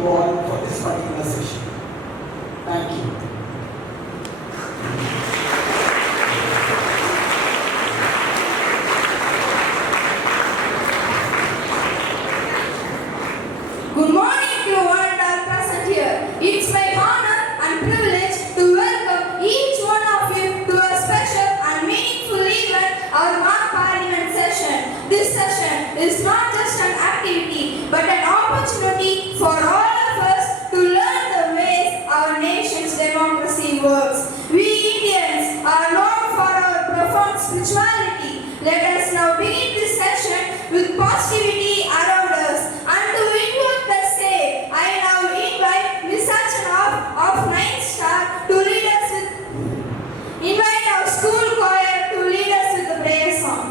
you all for this particular session. Thank you. Good morning to all that are present here. It's my honor and privilege to welcome each one of you to a special and meaningful event, our mock parliament session. This session is not just an activity but an opportunity for all of us to learn the ways our nation's democracy works. We Indians are known for our profound spirituality. Let us now begin this session with positivity around us and to invoke the same. I now invite Miss Archana of 9th Star to lead us with, invite our school choir to lead us with the prayer song.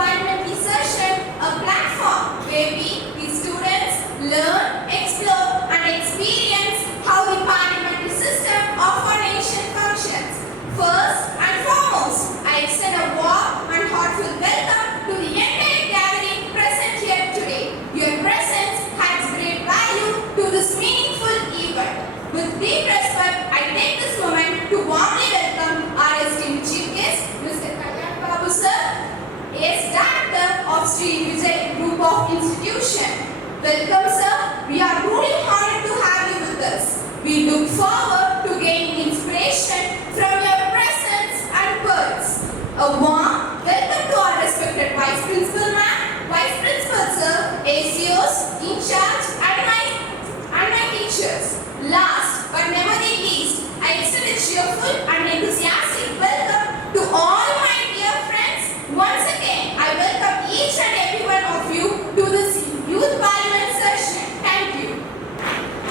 Parliamentary session, a platform where we, the students, learn, explore and experience how the parliamentary system of our nation functions. First and foremost, I extend a warm and heartfelt welcome to the entire gathering present here today. Your presence has great value to this meaningful event. With deep respect, I take this moment to warmly welcome our esteemed chief guest, Mr. Babu sir, is Director of Sri Vijay Group of Institution. Welcome sir, we are truly honored to have you with us. We look forward to gaining inspiration from your presence and words. A warm welcome to our respected Vice Principal ma'am, Vice Principal sir, ACOs, in charge and my teachers. Last but never the least, I extend a cheerful and enthusiastic welcome to all my dear friends. Once again, I welcome each and every one of you to this Youth Parliament session. Thank you.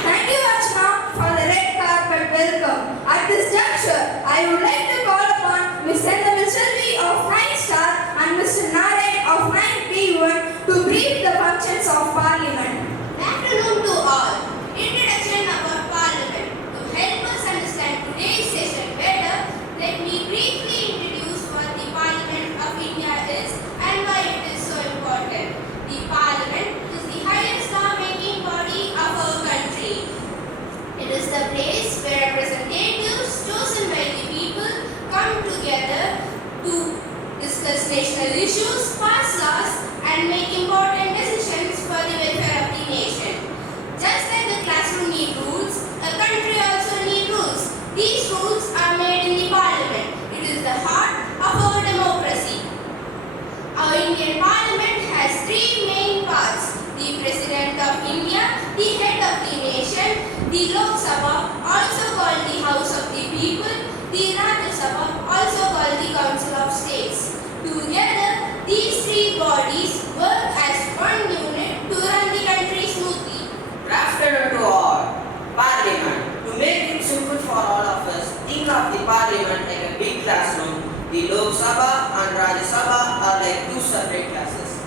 Thank you, Archana, for the red carpet welcome. At this juncture, I would like to call upon Ms. Chelvi of 9th Star and Mr. Narayan of 9th B1 to brief the functions of Parliament. Good afternoon to all. Introduction about Parliament. To help us understand today's session better, let me briefly introduce what the Parliament of India is and why it is so important. The Parliament is the highest law-making body of our country. It is the place where representatives chosen by the people come together to discuss national issues, pass laws, and make important decisions for the welfare of the nation. Just like the classroom needs rules, a country also needs rules. These rules are made in the Parliament. It is the heart of our democracy. Our Indian Parliament has three main parts: the President of India, the head of the nation, the Lok Sabha, also called the House of the People, the Rajya Sabha, also called the Council of States. Together, these three bodies work as one unit to run the country smoothly. Good afternoon to all. Parliament. To make it simple for all of us, think of the Parliament like a big classroom. The Lok Sabha and Rajya Sabha are like two separate classes.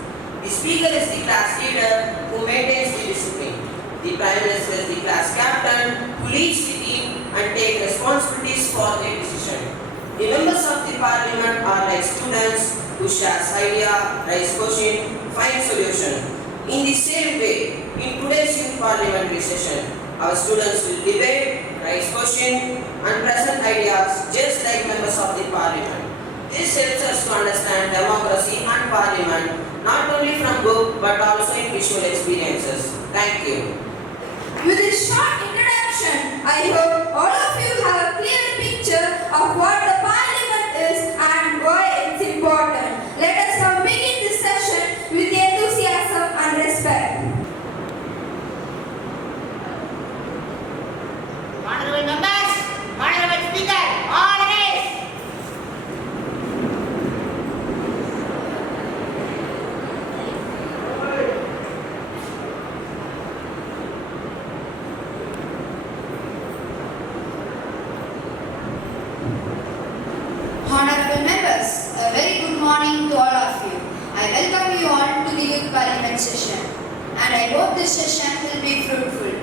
The speaker is the class leader who maintains the discipline. The prime minister is the class captain who leads the team and takes responsibilities for their decision. The members of the parliament are like students who share idea, raise question, find solution. In the same way, in today's youth parliamentary session, our students will debate, raise question and present ideas just like members of the parliament. This helps us to understand democracy and parliament not only from book but also in visual experiences. Thank you. With this short introduction, I hope all of you have a clear picture of what the Parliament is and why it's important. Let us now begin this session with enthusiasm and respect. Honorable members, Honorable Speaker, all rise. Honorable members, a very good morning to all of you. I welcome you all to the Youth Parliament session and I hope this session will be fruitful.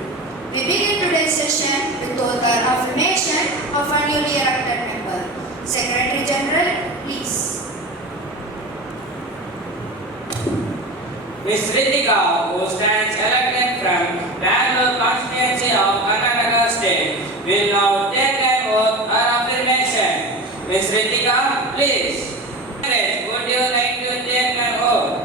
We begin today's session with the affirmation of our newly elected member. Secretary General, please. Ms. Ritika, who stands elected from Bangalore constituency of Karnataka state, will now take an oath or affirmation. Ms. Ritika, please. Would you like to take an oath?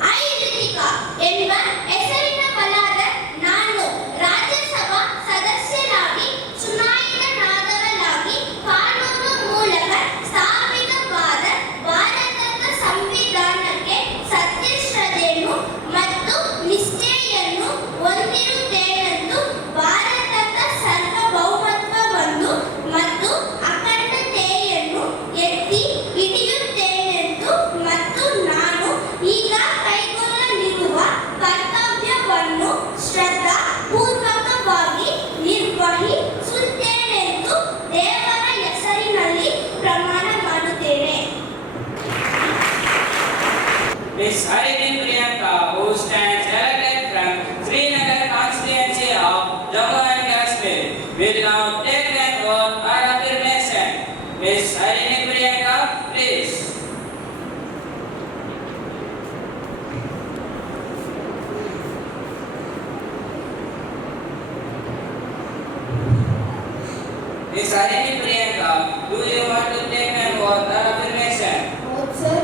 I, Ritika, ಎನ್ನುವ ಹೆಸರಿನ ಬಲಾದ ನಾನು ರಾಜ್ಯಸಭಾ ಸದಸ್ಯರಾಗಿ ಚುನಾಯಿತನಾದವನಾಗಿ ಕಾನೂನು ಮೂಲಕ ಸ್ಥಾಪಿತವಾದ ಭಾರತದ ಸಂವಿಧಾನಕ್ಕೆ ಸತ್ಯಶ್ರದ್ಧೆಯನ್ನು ಮತ್ತು ನಿಷ್ಠೆಯನ್ನು ಹೊಂದಿರುತ್ತೇನೆಂದು ಭಾರತದ ಸಾರ್ವಭೌಮತ್ವವನ್ನು ಮತ್ತು ಅಖಂಡತೆಯನ್ನು ಎತ್ತಿ ಹಿಡಿಯುತ್ತೇನೆಂದು ಮತ್ತು ನಾನು ಈಗ ಕೈಗೊಳ್ಳಲಿರುವ ಕರ್ತವ್ಯವನ್ನು ಶ್ರದ್ಧಾಪೂರ್ವಕವಾಗಿ ನಿರ್ವಹಿಸುತ್ತೇನೆಂದು ದೇವರ ಹೆಸರಿನಲ್ಲಿ ಪ್ರಮಾಣ ಮಾಡುತ್ತೇನೆ. Ms. Harini Priyanka, who stands elected from Srinagar constituency of Jammu and Kashmir, will now take an oath or affirmation. Ms. Harini Priyanka, please. Ms. Harini Priyanka, do you want to take an oath or affirmation? Oath, sir.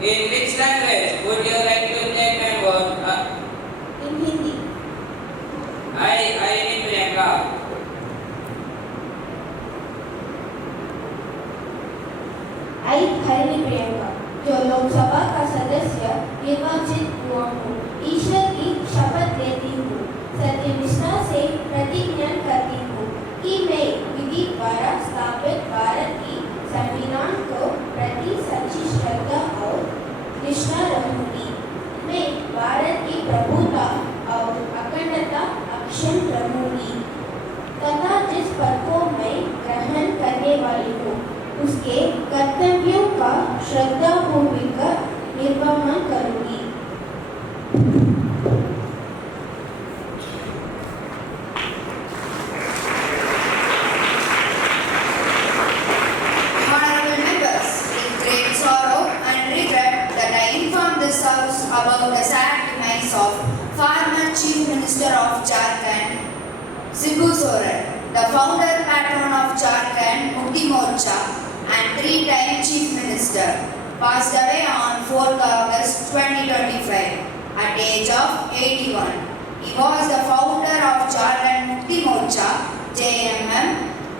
In which language would you like to take an oath? In Hindi. I, Harini Priyanka. I, Harini Priyanka, जो लोकसभा का सदस्य निर्वाचित हुआ हूँ, ईश्वर की शपथ लेती हूँ, सत्यनिष्ठा से प्रतिज्ञा करती हूँ कि मैं विधि द्वारा स्थापित भारत की संविधान को प्रति सच्ची श्रद्धा और निष्ठा रहूंगी। मैं भारत की प्रभुता और अखंडता अक्षुण्ण रहूंगी तथा जिस पद को मैं ग्रहण करने वाली हूँ उसके कर्तव्यों का श्रद्धापूर्वक निर्वहन करूंगी। Honorable members, with great sorrow and regret that I inform this House about the sad demise of former Chief Minister of Jharkhand, Shibu Soren, the founder patron of Jharkhand Mukti Morcha and three-time Chief Minister, passed away on 4th August 2025 at the age of 81. He was the founder of Jharkhand Mukti Morcha, JMM,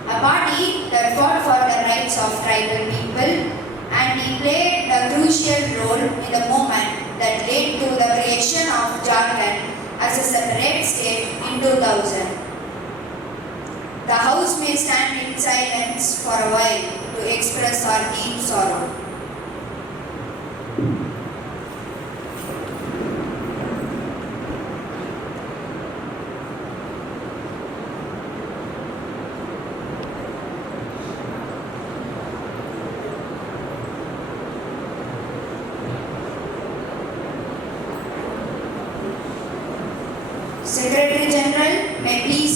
a party that fought for the rights of tribal people, and he played a crucial role in the movement that led to the creation of Jharkhand as a separate state in 2000. The House may stand in silence for a while to express our deep sorrow.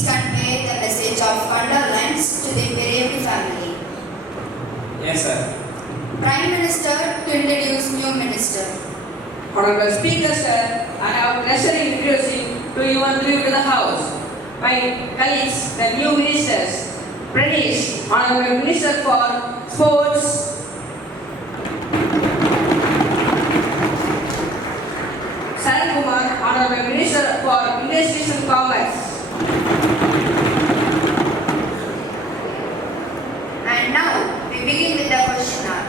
convey the message of condolence to the bereaved family. Yes, sir. Prime Minister to introduce new minister. Honorable Speaker, sir, I have pleasure in introducing to you and to the House my colleagues, the new ministers. Pradesh, Honorable Minister for Sports. Saran Kumar, Honorable Minister for Industries and Commerce. And now we begin with the question hour.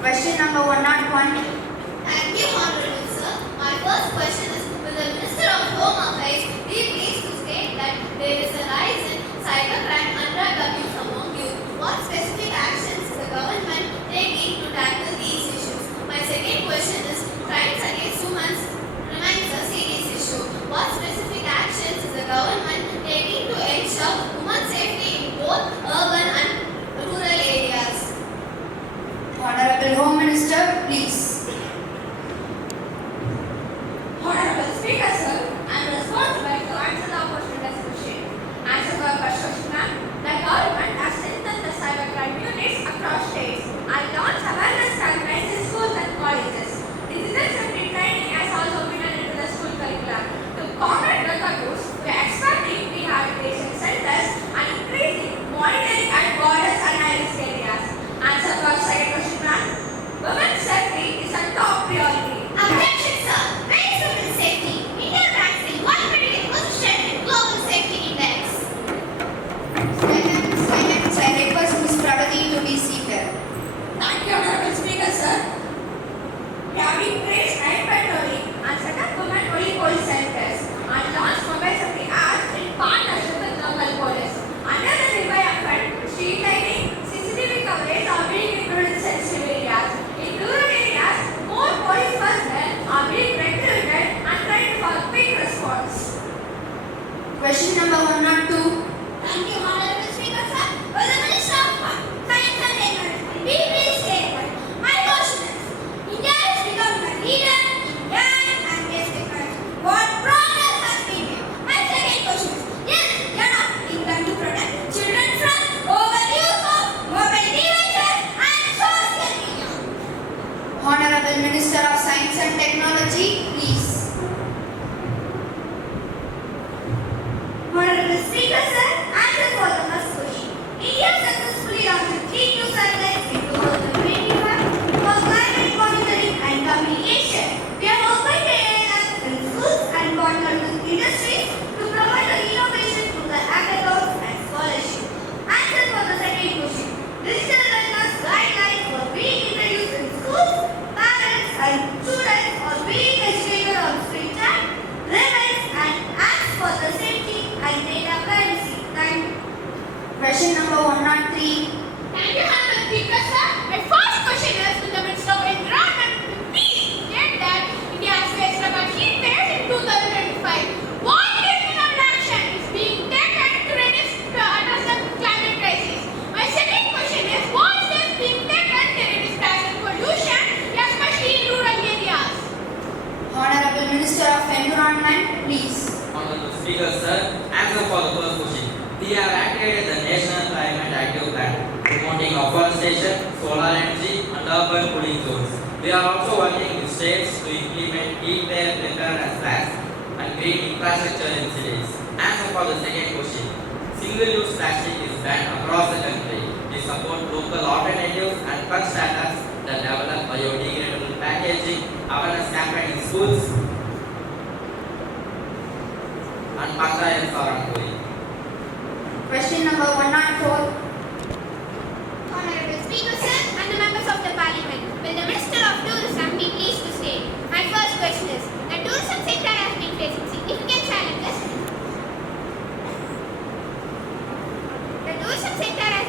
Question number 101. Thank you, Honorable Sir. My first question is, will the Minister of Home Affairs be pleased to state that there is a rise in cybercrime and drug abuse among youth? What specific actions is the government taking to tackle these issues? My second question is, crimes against women remains a serious issue. What specific actions is the government taking to ensure women's safety in both urban and rural areas? Honorable Home Minister, please. Honorable Speaker, sir, I am responsible to answer the opportunity question. Answer for first question, ma'am. The government has strengthened the cybercrime units across states and launched awareness campaigns in schools and colleges. Digital safety training has also been added to the school curriculum. To combat drug abuse, we are expanding rehabilitation centers and increasing monitoring at borders and high-risk areas. Answer for second question, ma'am. Women's safety is a top priority. Objection, sir. Where is women's safety? India ranks in 128th position in Global Safety Index. Silence. I request Ms. Pravati to be seated. Thank you, Honorable Speaker, sir. We have increased night patrolling and set up women only police centers and launched mobile safety apps in partnership with local police. Under the Vijay Vidyalaya, street lighting, CCTV coverage are being included in sensitive areas. In rural areas, more police personnel are being recruited and trained for quick response. Question number 102. Thank you, Honorable Speaker, sir. Will the Minister of Science and Technology be pleased to state that? My question is, India is becoming a leader in AI and space technology. What progress has been made? My second question is, is India plan to protect children from overuse of mobile devices and social media? Honorable Minister of Science and Technology, please. Honorable Speaker, sir, answer for the first question. India successfully launched 3 new satellites in 2021 for climate monitoring and communication. We are open to AI labs in schools and partnered with industries to promote the innovation through the hackathons and scholarship. Answer for the second question. Digital wellness guidelines were being introduced in schools. Parents and students are being educated on screen time, limits, and acts for the safety and data privacy. Thank you. Question number 103. Thank you, Honorable Speaker, sir. My first question is to the Minister of Environment. Please state that India has faced about heat waves in 2025. What reasonable action is being taken to address the climate crisis? My second question is, what steps being taken to reduce plastic pollution, especially in rural areas? Honorable Minister of Environment, please. Honorable Speaker, sir, answer for the first question. We have activated the National Climate Active Plan, promoting afforestation, solar energy, and urban cooling zones. We are also working with states to implement heat wave preparedness plans and green infrastructure in cities. Answer for the second question. Single-use plastic is banned across the country. We support local alternatives and fund startups that develop biodegradable packaging, awareness campaigns in schools, and panchayats are ongoing. Question number 104. Honorable Speaker, sir, and the members of the Parliament, will the Minister of Tourism be pleased to state? My first question is, the tourism sector has been facing significant challenges. The tourism sector has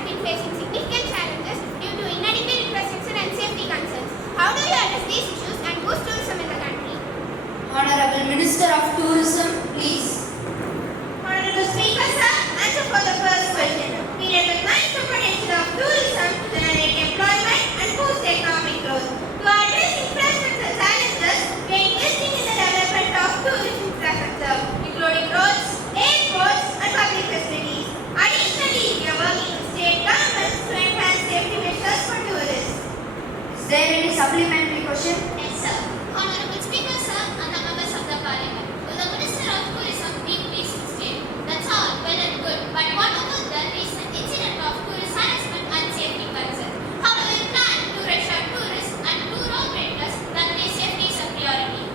supplementary question? Yes, sir. Honorable Speaker, sir, and the members of the Parliament. Will the Minister of Tourism be pleased to state? That's all well and good. But what about the recent incident of tourist harassment and safety concern? How will you plan to reassure tourists and tour operators that their safety is a priority?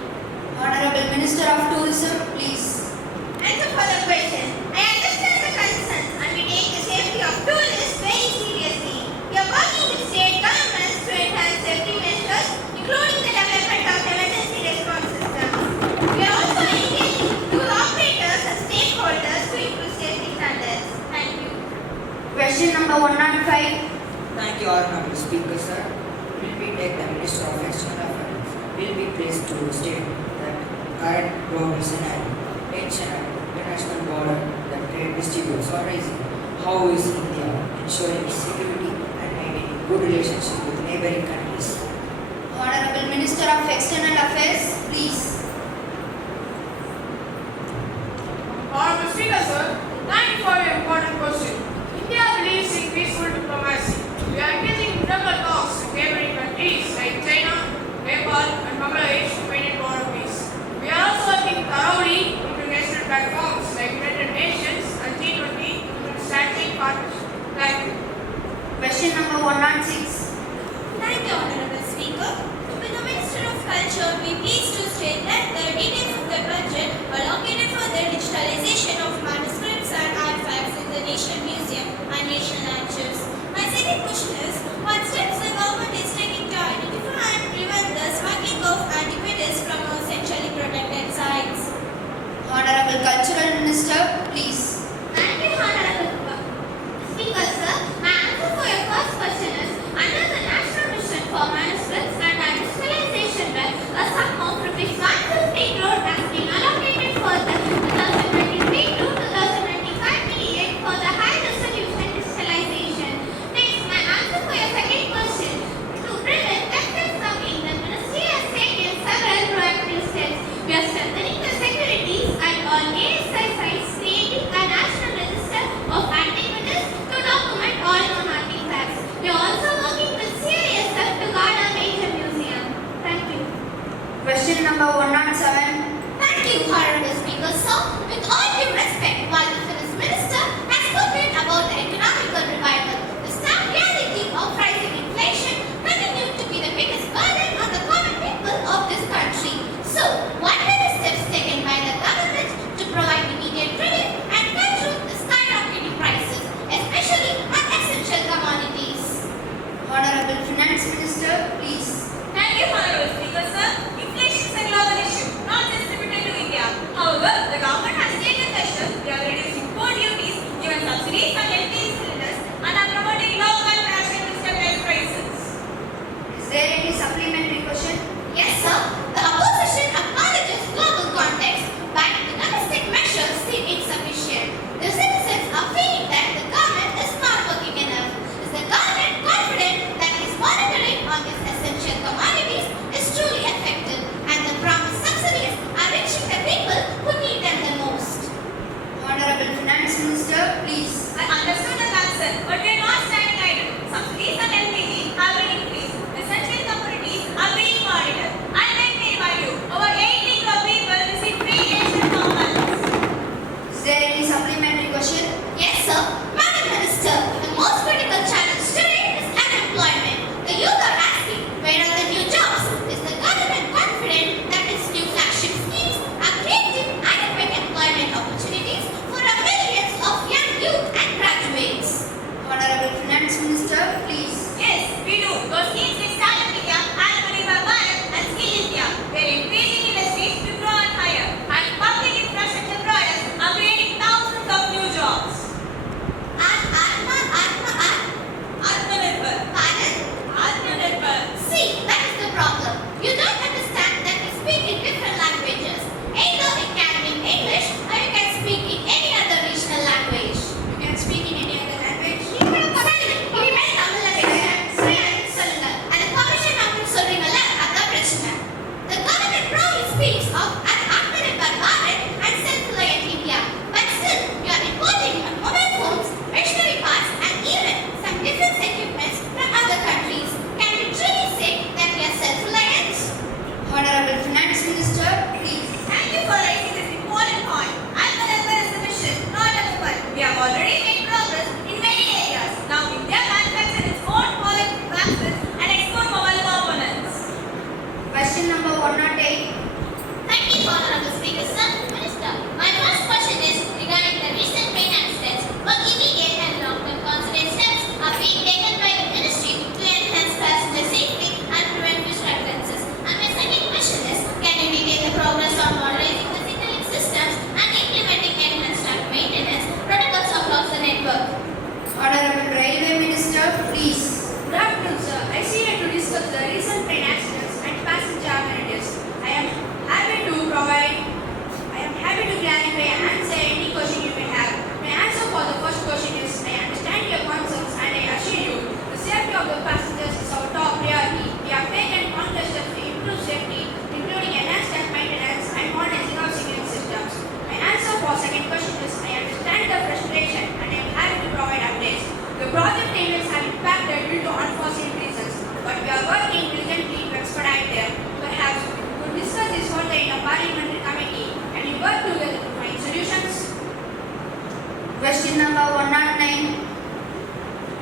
Honorable Minister of Tourism, please. Thank you for the question. I understand the concerns and we take the safety of tourists very seriously. We are working with state governments to enhance safety measures, including the development of emergency response systems. We are also engaging tour operators and stakeholders to improve safety standards. Thank you. Question number 105. Thank you, Honorable Speaker, sir. Will we take the Minister of External Affairs will be pleased to state that current global scenario, tension at international border, the trade disputes are rising. How is India ensuring security and maintaining good relationship with neighboring countries? Honorable Minister of External Affairs, please. Honorable Speaker, sir, thank you for your important question. India believes in peaceful diplomacy. We are engaging in regular talks with neighboring countries like China, Nepal, and Bangladesh to maintain border peace. We are also working thoroughly into international platforms like United Nations and G20 to strategic partnership. Thank you. Question number 106. Thank you, Honorable Speaker. Will the Minister of Culture be pleased to state that the details of the budget allocated for the digitalization of manuscripts and artifacts in the National Museum and National Archives? My second question is, what steps the government is taking to identify and prevent the smuggling of antiquities from our centrally protected sites? Honorable Cultural Minister, please. Thank you, Honorable Speaker, sir. My answer for your first question is, under the National Mission for Manuscripts and Digitalization Bill, a sum of rupees 150 crore has been allocated for the 2023 to 2025 period for the high resolution digitalization. Next, my answer for your second question. To prevent theft and smuggling, the Ministry has taken several proactive steps. We are strengthening the securities at all ASI sites, creating a national register of antiquities to document all known artifacts. We are also working with CISF to guard our major museum. Thank you. Question number 107. Thank you, Honorable Speaker, sir. With all due respect, while the Finance Minister has spoken about the economical revival, the stark reality of rising inflation continues to be the biggest burden on the common people of this country. So, what are the steps taken by the government to provide immediate relief and control the skyrocketing prices, especially on essential commodities? Honorable Finance Minister, please. Thank you, Honorable Speaker, sir. Inflation is a global issue, not just limited to India. However, the government has taken measures. They are reducing import duties, given subsidies on LPG cylinders, and are promoting local ration to stabilize prices. Is there any supplementary question? Yes, sir. The opposition acknowledges global context, but the domestic measures seem insufficient. The citizens are feeling that the government is not working enough. Is the government confident that its monitoring on these essential commodities is truly effective and the promised subsidies are reaching the people who need them the most? Honorable Finance Minister, please. I understood the concern, but we are not standing idle. Subsidies on LPG have been increased. Essential commodities are being monitored. And let me remind you, over 80 crore people receive free ration per month. Is there any supplementary question? Yes, sir. Madam Minister, the most critical challenge today is unemployment. The youth are asking, where are the new jobs? Is the government confident that its new flagship schemes are creating adequate employment opportunities for a millions of young youth and graduates? Honorable Finance Minister, please. Yes, we do. Those schemes like Talent India, Atmanirbhar Bharat, and Skill India. They are increasing industries to grow and hire. And public infrastructure projects are creating thousands of new jobs. Atmanirbhar. Pardon? Atmanirbhar. See, that is the problem. You don't understand that we speak in different languages. Either it can be in English or you can speak in any other regional language. You can speak in any other language. சரி, இனிமேல் தமிழ்ல பேசுறேன். சரியா சொல்லுங்க. அந்த of the passengers is our top priority. We have taken countless steps to improve safety, including enhanced tank maintenance and modernizing our security systems. My answer for second question is I understand the frustration and I am happy to provide updates. The project timelines have impacted due to unforeseen reasons, but we are working diligently to expedite them. Perhaps we could discuss this further in a parliamentary committee and we work together to find solutions. Question number 109.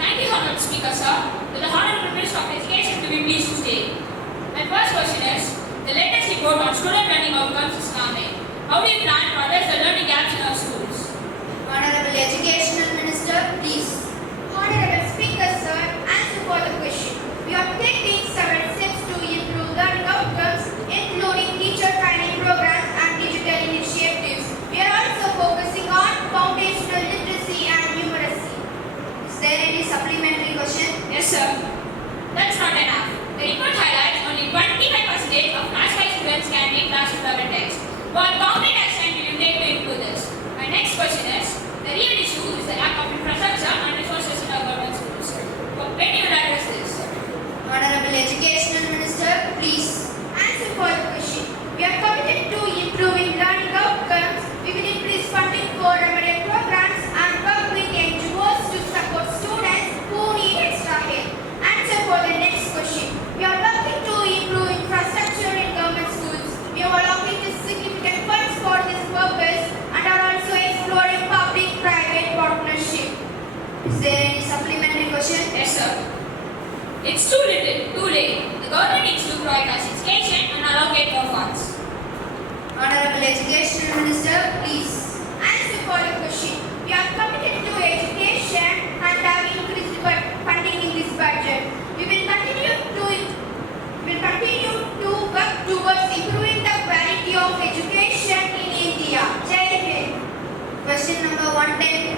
Thank you, Honourable Speaker, sir. To the Honourable Minister of Education to be pleased to state. My first question is, the latest report on student learning outcomes is coming. How do you plan to address the learning gaps in our schools? Honorable Educational Minister, please. Honorable Speaker, sir, answer for the question. We are taking several steps to improve learning outcomes, including teacher training programs and digital initiatives. We are also focusing on foundational literacy and numeracy. Is there any supplementary question? Yes, sir. That's not enough. The report highlights only 25% of class 5 students can make classroom level text. What concrete action will you take to improve this? My next question is, the real issue is the lack of infrastructure and resources in our government schools. When do you address this? Honorable Educational Minister, please. Answer for the question. We are committed to improving learning outcomes. We will increase funding for remedial programs and work with NGOs to support students who need extra help. Answer for the next question. We are working to improve infrastructure in government schools. We are allocating significant funds for this purpose and are also exploring public-private partnership. Is there any supplementary question? Yes, sir. It's too little, too late. The government needs to prioritize education and allocate more funds. Honorable Educational Minister, please. Answer for the question. We are committed to education and have increased funding in this budget. We will continue to work towards improving the quality of education in India. Jai Hind. Question number 110.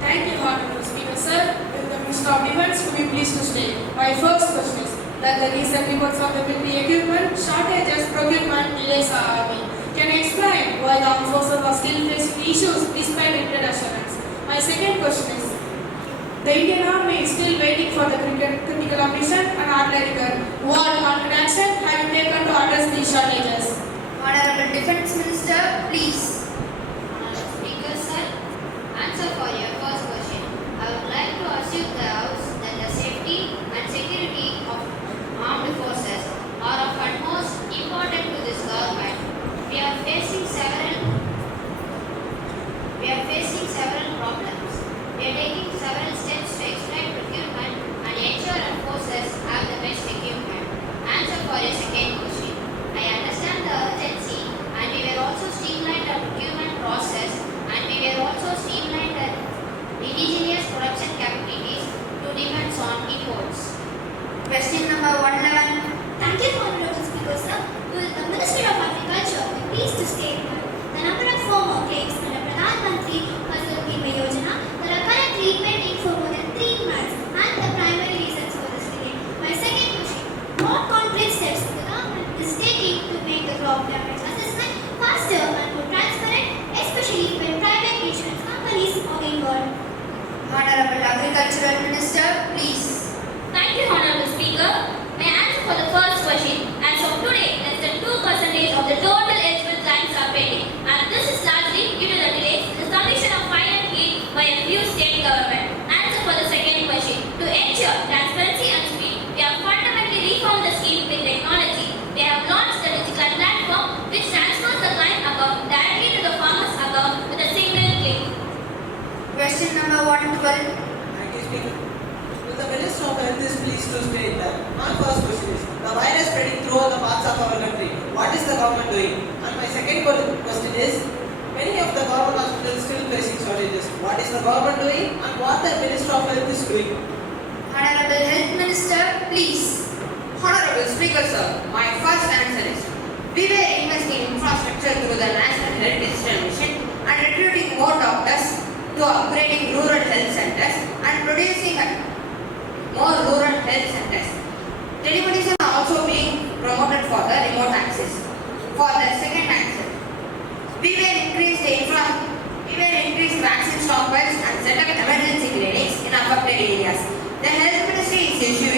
Thank you, Honourable Speaker, sir. Will the Minister of Defence to be pleased to state. My first question is that the recent reports of the military equipment shortages, procurement delays our army. Can you explain why the armed forces are still facing issues despite limited assurance? My second question is, the Indian Army is still waiting for the critical ammunition and artillery gun. What concrete action have you taken to address these shortages? Honorable Defence Minister, please. Honourable Speaker, sir, answer for your first question. I would like to assure the House that the safety and security of armed forces are of utmost importance to this government. We are facing several problems. We are taking several steps to expedite procurement and ensure our forces have the best equipment. Answer for your second question. I understand the urgency and we will also streamline the procurement process and we will also streamline the indigenous production capabilities to depend on imports. Question number 111. Thank you, Honourable Speaker, sir. Will the Ministry of Agriculture be pleased to state that the number of farmer claims under Parliamentary Yojana that are currently pending for more than 3 months and the primary reasons for this delay. My second question, what concrete steps the government is taking to make the crop damage assessment faster and more transparent, especially when private insurance companies are involved? Honorable Agricultural Minister, please. Thank you, Honourable Speaker. My answer for the first question. As of today, less than 2% of the total eligible claims are pending, and this is largely due to the delays in the submission of final aid by a few state governments. Answer for the second question. To ensure transparency and speed, we have fundamentally reformed the scheme with technology. We have launched the digital platform which transfers the client account directly to the farmer's account with a single click. Question number 112. Thank you, Speaker. Will the Minister of Health is pleased to state that my first question is, the virus spreading through all the parts of our country, what is the government doing? And my second question is, many of the government hospitals still facing shortages. What is the government doing and what the Minister of Health is doing? Honorable Health Minister, please. Honorable Speaker, sir, my first answer is, we were investing in infrastructure through the National Health Digital Mission and recruiting more doctors to upgrading rural health centers and producing more rural health centers. Telemedicine are also being promoted for the remote access. For the second answer, we will increase vaccine stockpiles and set up emergency clinics in affected areas. The Health Ministry is issuing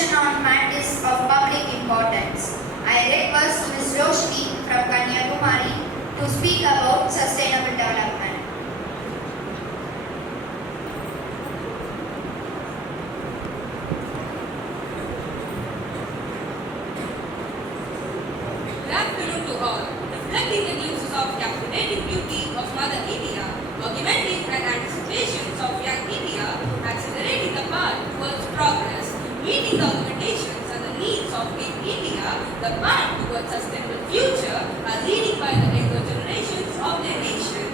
discussion on matters of public importance. I request Ms. Roshni from Kanyakumari to speak about sustainable development. Good afternoon to all. Reflecting the glimpses of captivating beauty of Mother India, augmenting and anticipations of young India, accelerating the path towards progress, meeting the augmentations and the needs of India, the path towards sustainable future are leading by the younger generations of their nation.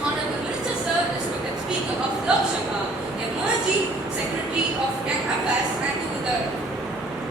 Honorable Minister Sir, respected Speaker of Lok Sabha, emerging Secretary of Young Affairs and to the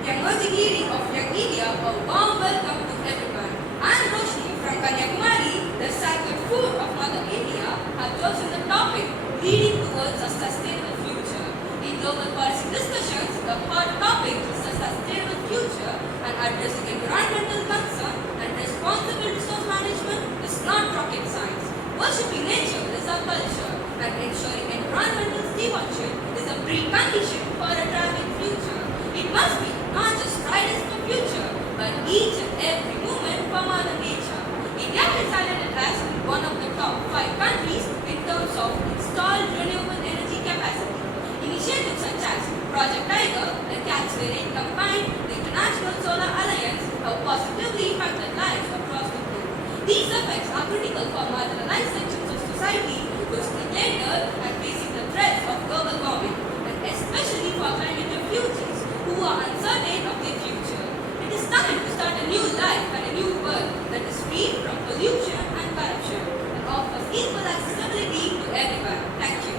Krishnagiri of Young India, a warm welcome to everyone. I am Roshni from Kanyakumari, the sacred food of Mother India, have chosen the topic leading towards a sustainable future. In global policy discussions, the hot topic is the sustainable future and addressing environmental concern and responsible resource management is not rocket science. Worshipping nature is our culture and ensuring environmental stewardship is a precondition for a thriving future. It must be not just Fridays for future, but each and every moment for Mother Nature. India has highlighted as one of the top 5 countries in terms of installed renewable energy capacity. Initiatives such as Project Tiger, the Accelerate Campaign, the International Solar Alliance have positively impacted lives across the globe. These effects are critical for marginalized sections of society whose neglected and facing the threats of global warming, and especially for climate refugees who are uncertain of their future. It is time to start a new life and a new world that is free from pollution and corruption and offers equal accessibility to everyone. Thank you.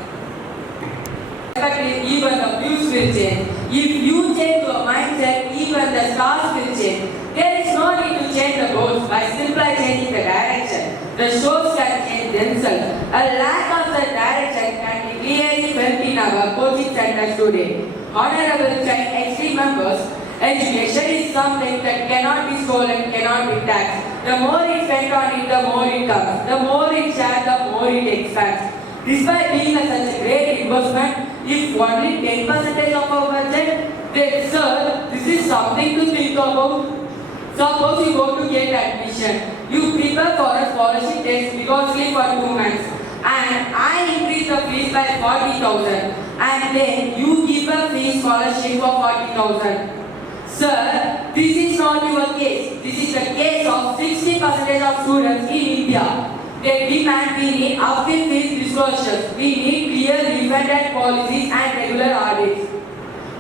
Even the views will change. If you change your mindset, even the stars will change. There is no need to change the goals by simply changing the direction. The shores can change themselves. A lack of the direction can be clearly felt in our coaching centers today. Honorable Child Extreme members, education is something that cannot be stolen, cannot be taxed. The more it spent on it, the more it comes. The more it shared, the more it expands. Despite being such a great investment, if only 10% of our budget, then sir, this is something to think about. Suppose you go to get admission. You prepare for a scholarship test because only for 2 months. And I increase the fees by 40,000. And then you give a free scholarship for 40,000. Sir, this is not your case. This is the case of 60% of students in India. They demand we need upfront fees disclosures. We need clear refunded policies and regular audits.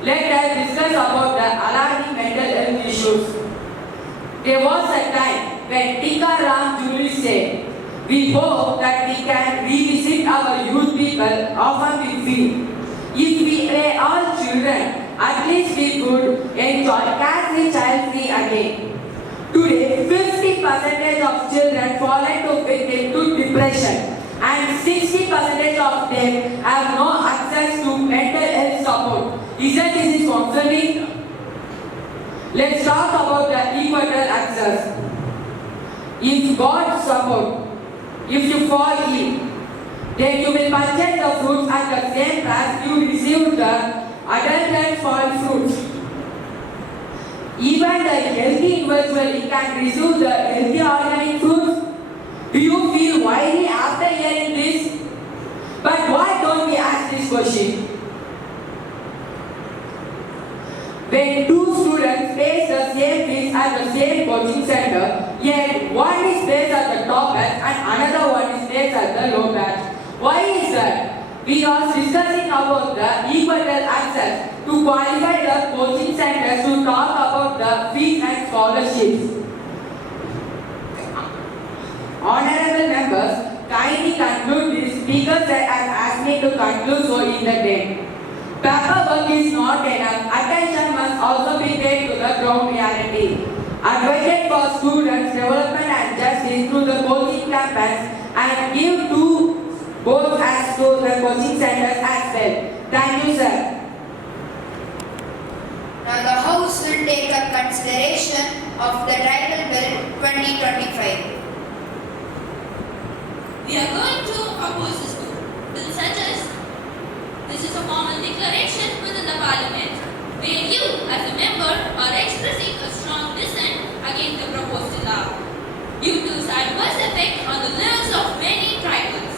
Let us discuss about the alarming mental health issues. There was a time when Tika Ram Juli said, we hope that we can revisit our youth people, often we feel. If we were all children, at least we could enjoy carefree child-free again. Today, 50% of children fall into depression and 60% of them have no access to mental health support. Isn't this concerning? Let's talk about the equal access. If God support, if you fall ill, then you will purchase the fruits at the same price you received the adult and fall fruits. Even the healthy individual can receive the healthy organic fruits. Do you feel worried after hearing this? But why don't we ask this question? When 2 students face the same fees at the same coaching center, yet one is placed at the top batch and another one is placed at the low batch. Why is that? We are discussing about the equal access to qualify the coaching centers to talk about the fees and scholarships. Honorable members, kindly conclude this. Speaker said has asked me to conclude so in the day. Paperwork is not enough. Attention must also be paid to the ground reality. Advocate for students' development and justice through the coaching campus and give to both as to the coaching centers as well. Thank you, sir. Now the House will take up consideration of the Tribal Bill 2025. We are going to oppose this bill such as this is a formal declaration within the Parliament due to its adverse effect on the lives of many tribals.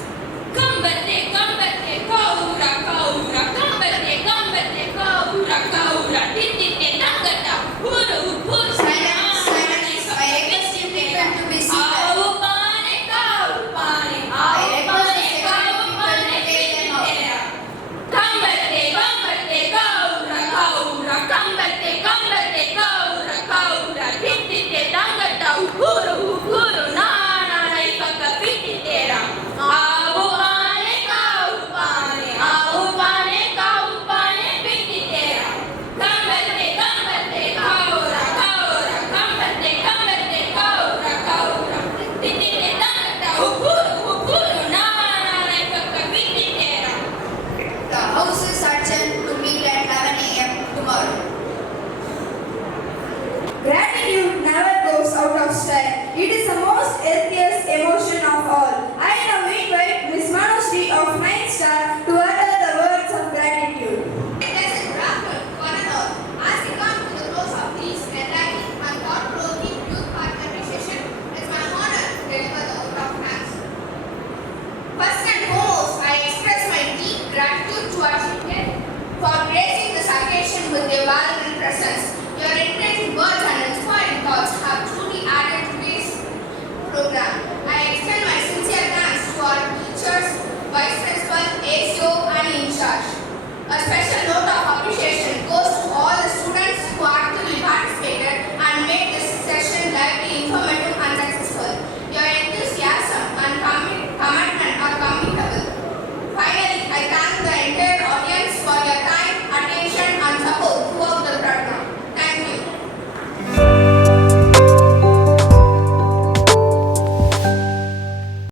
Kambate, kambate, kaura, kaura, kambate, kambate, kaura, kaura, titite, tangata, huru, huru, Silence, silence. I request you people to be seated. Avupane, kaupane, I request the avupane, secretary people to take them out. kambate, kambate, kaura, kaura, kambate, kambate, kaura, kaura, titite, tangata, huru, huru, nana, naipaka, pititera. Avupane, kaupane, avupane, kaupane, pititera. Kambate, kambate, kaura, kaura, kambate, kambate, kaura, kaura, titite, tangata, huru, huru, nana, naipaka, pititera. The house is adjourned to meet at 11 a.m. tomorrow. Gratitude never goes out of style. It is the most healthiest emotion of all. I now invite Miss Manushree of 9th Star to utter the words of gratitude. It is a grafted for an all. As we come to the close of this enlightening and thought-provoking youth parliamentary session, it's my honor to deliver the vote of thanks. First and foremost, I express my deep gratitude towards you for gracing this occasion with your valuable presence. Your encouraging words and inspiring thoughts have truly added to this program. I extend my sincere thanks to our teachers, vice principal, ASO, and in charge. A